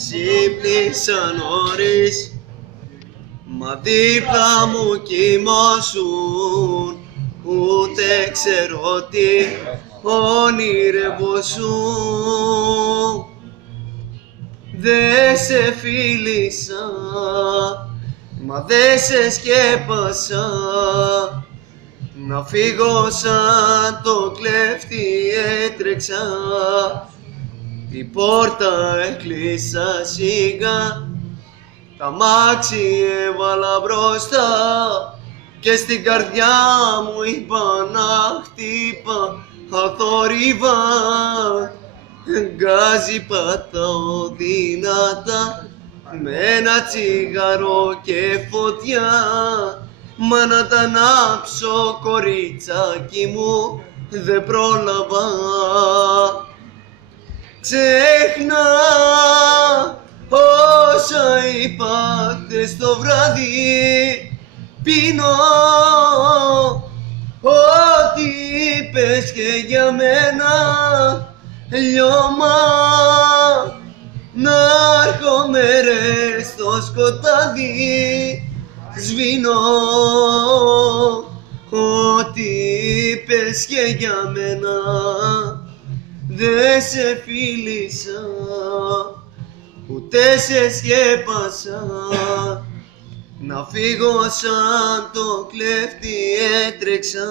Ξύπνησα νωρίς, μα δίπλα μου κοιμώσουν, ούτε ξέρω τι όνειρευόσουν. Δε σε φίλησα, μα δε σε σκέπασα, να φύγω σαν το κλέφτη έτρεξα. Η πόρτα έκλεισα σιγά, τα αμάξι έβαλα μπροστά και στην καρδιά μου είπα να χτύπα αθόρυβα. Γκάζι πατάω δυνατά με ένα τσιγάρο και φωτιά, μα να τα ανάψω κοριτσάκι μου δεν πρόλαβα. Ξέχνα όσα είπα χθες το βράδυ, πίνω ό,τι είπες και για μένα λιώμα. Να έρχομαι ρε στο σκοτάδι, σβήνω ό,τι είπες και για μένα. Δε σε φίλησα, ούτε σε σκέπασα, να φύγω σαν το κλέφτη έτρεξα.